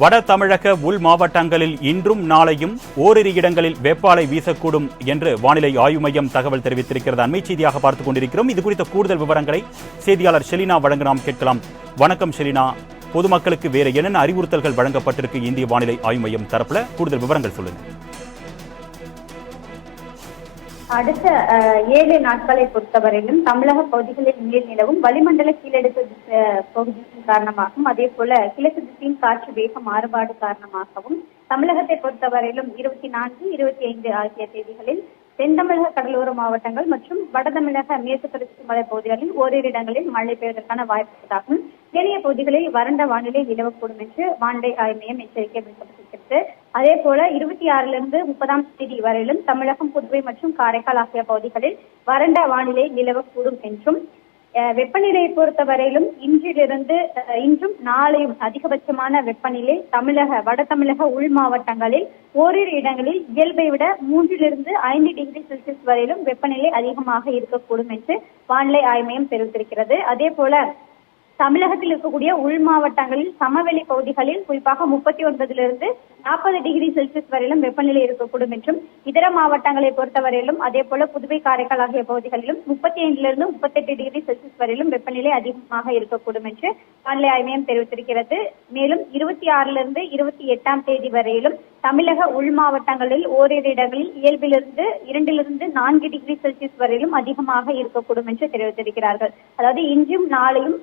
வட தமிழக உள் மாவட்டங்களில் இன்றும் நாளையும் ஓரிரு இடங்களில் வெப்பாலை வீசக்கூடும் என்று வானிலை ஆய்வு மையம் தகவல் தெரிவித்திருக்கிறது. அண்மை செய்தியாக பார்த்துக் கொண்டிருக்கிறோம். இது குறித்த கூடுதல் விவரங்களை செய்தியாளர் ஷெலினா வழங்க நாம் கேட்கலாம். வணக்கம் ஷெலினா, பொதுமக்களுக்கு வேறு என்னென்ன அறிவுறுத்தல்கள் வழங்கப்பட்டிருக்கு இந்திய வானிலை ஆய்வு மையம் தரப்புல? கூடுதல் விவரங்கள் சொல்லுங்க. அடுத்த 7 நாட்களை பொறுத்தவரையிலும் தமிழக பகுதிகளில் மேல் நிலவும் வளிமண்டல கீழடுக்கு பகுதியின் காரணமாகவும் அதே போல கிழக்கு திசையின் காற்று வேக மாறுபாடு காரணமாகவும் தமிழகத்தை பொறுத்தவரையிலும் 24, 25 ஆகிய தேதிகளில் தென் தமிழக கடலோர மாவட்டங்கள் மற்றும் வட தமிழக மேற்கு தொடர்ச்சி மலை பகுதிகளில் ஓரிரு இடங்களில் மழை பெய்வதற்கான வாய்ப்பு உள்ளதாகவும் ஏனைய பகுதிகளில் வறண்ட வானிலை நிலவக்கூடும் என்று வானிலை ஆய்வு மையம் எச்சரிக்கை விடுக்கப்பட்டிருக்கிறது. அதே போல 26 30 தேதி வரையிலும் தமிழகம், புதுவை மற்றும் காரைக்கால் ஆகிய பகுதிகளில் வறண்ட வானிலை நிலவக்கூடும் என்றும் வெப்பநிலையை பொறுத்தவரையிலும் இன்றும் நாளையும் அதிகபட்சமான வெப்பநிலை வட தமிழக உள் மாவட்டங்களில் ஓரிரு இடங்களில் இயல்பை விட 3 5 டிகிரி செல்சியஸ் வரையிலும் வெப்பநிலை அதிகமாக இருக்கக்கூடும் என்று வானிலை ஆய்வு மையம் தெரிவித்திருக்கிறது. அதே போல தமிழகத்தில் இருக்கக்கூடிய உள் மாவட்டங்களில் சமவெளி பகுதிகளில் குறிப்பாக 39 40 டிகிரி செல்சியஸ் வரையிலும் வெப்பநிலை இருக்கக்கூடும் என்றும் இதர மாவட்டங்களை பொறுத்தவரையிலும் அதே போல புதுவை, காரைக்கால் ஆகிய பகுதிகளிலும் 35 38 டிகிரி செல்சியஸ் வரையிலும் வெப்பநிலை அதிகமாக இருக்கக்கூடும் என்று வானிலை ஆய்வு மையம் தெரிவித்திருக்கிறது. மேலும் 26 28 தேதி வரையிலும் தமிழக உள் மாவட்டங்களில் ஓரிரு இடங்களில் இயல்பிலிருந்து 2 4 டிகிரி செல்சியஸ் வரையிலும் அதிகமாக இருக்கக்கூடும் என்று தெரிவித்திருக்கிறார்கள். அதாவது இன்றும் நாளையும்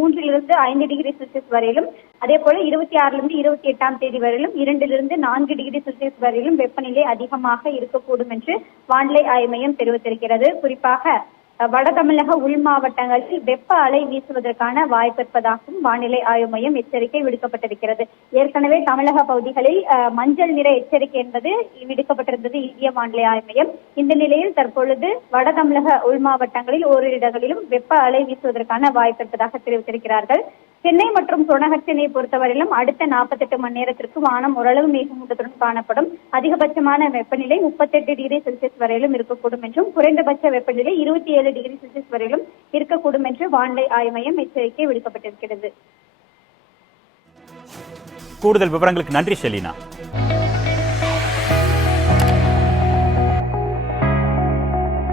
3 5 டிகிரி செல்சியஸ் வரையிலும் அதே போல 26 28 தேதி வரையிலும் 2 4 டிகிரி செல்சியஸ் வரையிலும் வெப்பநிலை அதிகமாக இருக்கக்கூடும் என்று வானிலை ஆய்வு மையம் தெரிவித்திருக்கிறது. குறிப்பாக வட தமிழக உள் மாவட்டங்களில் வெப்ப அலை வீசுவதற்கான வாய்ப்பு இருப்பதாகவும் வானிலை ஆய்வு மையம் எச்சரிக்கை விடுக்கப்பட்டிருக்கிறது. ஏற்கனவே தமிழக பகுதிகளில் மஞ்சள் நிற எச்சரிக்கை என்பது விடுக்கப்பட்டிருந்தது இந்திய வானிலை ஆய்வு மையம். இந்த நிலையில் தற்பொழுது வட தமிழக உள் மாவட்டங்களில் ஓரிரு இடங்களிலும் வெப்ப அலை வீசுவதற்கான வாய்ப்பு இருப்பதாக தெரிவித்திருக்கிறார்கள். சென்னை மற்றும் புறநகர் சென்னையை பொறுத்தவரையிலும் அடுத்த 48 மணி நேரத்திற்கு வானம் ஓரளவு மேகமூட்டத்துடன் காணப்படும். அதிகபட்சமான வெப்பநிலை 38 டிகிரி செல்சியஸ் வரையிலும் இருக்கக்கூடும் என்றும் குறைந்தபட்ச வெப்பநிலை 27 டிகிரி செல்சியஸ் வரையிலும் இருக்கக்கூடும் என்று வானிலை ஆய்வு மையம் எச்சரிக்கை விடுக்கப்பட்டிருக்கிறது. கூடுதல் விவரங்களுக்கு நன்றி ஷெலினா.